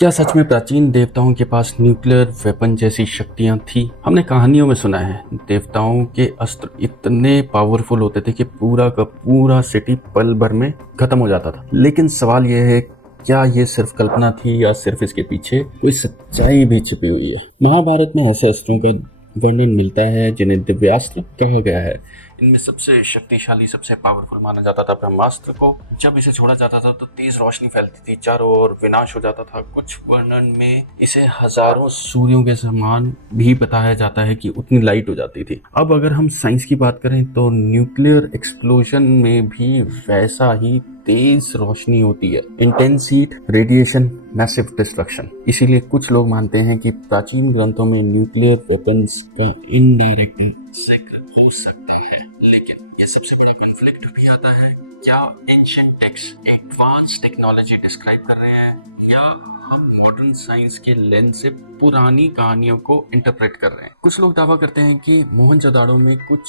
क्या सच में प्राचीन देवताओं के पास न्यूक्लियर वेपन जैसी शक्तियां थी? हमने कहानियों में सुना है देवताओं के अस्त्र इतने पावरफुल होते थे कि पूरा का पूरा सिटी पल भर में खत्म हो जाता था। लेकिन सवाल यह है, क्या ये सिर्फ कल्पना थी या सिर्फ इसके पीछे कोई सच्चाई भी छिपी हुई है? महाभारत में ऐसे अस्त्रों का वर्णन मिलता है जिन्हें दिव्यास्त्र कहा गया है। इनमें सबसे शक्तिशाली, सबसे पावरफुल माना जाता था ब्रह्मास्त्र को। जब इसे छोड़ा जाता था तो तेज रोशनी फैलती थी, चारों ओर विनाश हो जाता था। कुछ वर्णन में इसे हजारों सूर्यों के समान भी बताया जाता है कि उतनी लाइट हो जाती थी। अब अगर हम साइंस की बात करें तो न्यूक्लियर एक्सप्लोजन में भी वैसा ही तेज रोशनी होती है, intense heat, radiation, massive destruction. इसीलिए कुछ लोग मानते हैं कि प्राचीन ग्रंथों में न्यूक्लियर वेपन्स का इनडायरेक्ट जिक्र हो सकता है। लेकिन ये सबसे बड़ा कॉन्फ्लिक्ट भी आता है, क्या ancient text advance technology describe कर रहे हैं या हम मॉडर्न साइंस के लेंस से पुरानी कहानियों को इंटरप्रेट कर रहे हैं। कुछ लोग दावा करते हैं कि मोहनजोदाड़ो में कुछ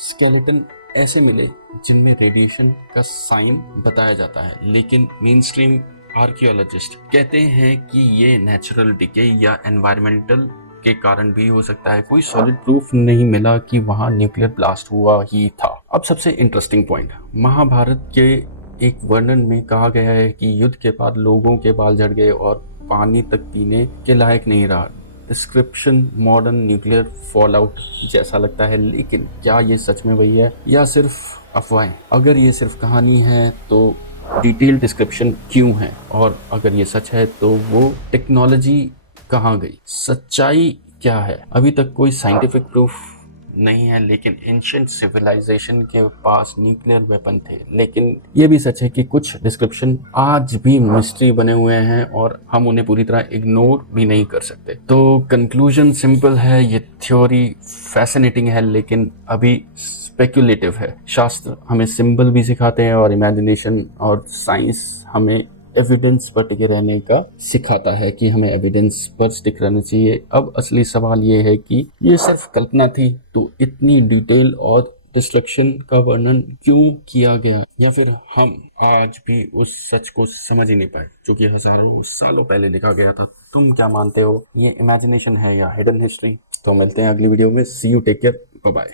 स्केलेटन ऐसे मिले जिनमें रेडिएशन का साइन बताया जाता है, लेकिन मेन स्ट्रीम आर्कियोलॉजिस्ट कहते हैं कि ये नेचुरल डिके या एनवायरमेंटल के कारण भी हो सकता है। कोई सॉलिड प्रूफ नहीं मिला कि वहां न्यूक्लियर ब्लास्ट हुआ ही था। अब सबसे इंटरेस्टिंग पॉइंट, महाभारत के एक वर्णन में कहा गया है कि युद्ध के बाद लोगों के बाल झड़ गए और पानी तक पीने के लायक नहीं रहा। डिस्क्रिप्शन मॉडर्न न्यूक्लियर फॉलआउट जैसा लगता है, लेकिन क्या ये सच में वही है या सिर्फ अफवाहें? अगर ये सिर्फ कहानी है तो डिटेल डिस्क्रिप्शन क्यों है, और अगर ये सच है तो वो टेक्नोलॉजी कहाँ गई? सच्चाई क्या है? अभी तक कोई साइंटिफिक प्रूफ नहीं है, लेकिन एंशिएंट सिविलाइजेशन के पास न्यूक्लियर वेपन थे। लेकिन ये भी सच है कि कुछ डिस्क्रिप्शन आज भी मिस्ट्री बने हुए हैं और हम उन्हें पूरी तरह इग्नोर भी नहीं कर सकते। तो कंक्लूजन सिंपल है, ये थ्योरी फैसिनेटिंग है लेकिन अभी स्पेक्युलेटिव है। शास्त्र हमें सिंबल भी सिखाते हैं और इमेजिनेशन और साइंस हमें एविडेंस पर टिके रहने का सिखाता है कि हमें एविडेंस पर स्टिक रहना चाहिए। अब असली सवाल ये है कि ये सिर्फ कल्पना थी तो इतनी डिटेल और डिस्ट्रक्शन का वर्णन क्यों किया गया, या फिर हम आज भी उस सच को समझ ही नहीं पाए जो कि हजारों सालों पहले लिखा गया था? तुम क्या मानते हो, ये इमेजिनेशन है या हिडन हिस्ट्री? तो मिलते हैं अगली वीडियो में। See you, take care, bye bye.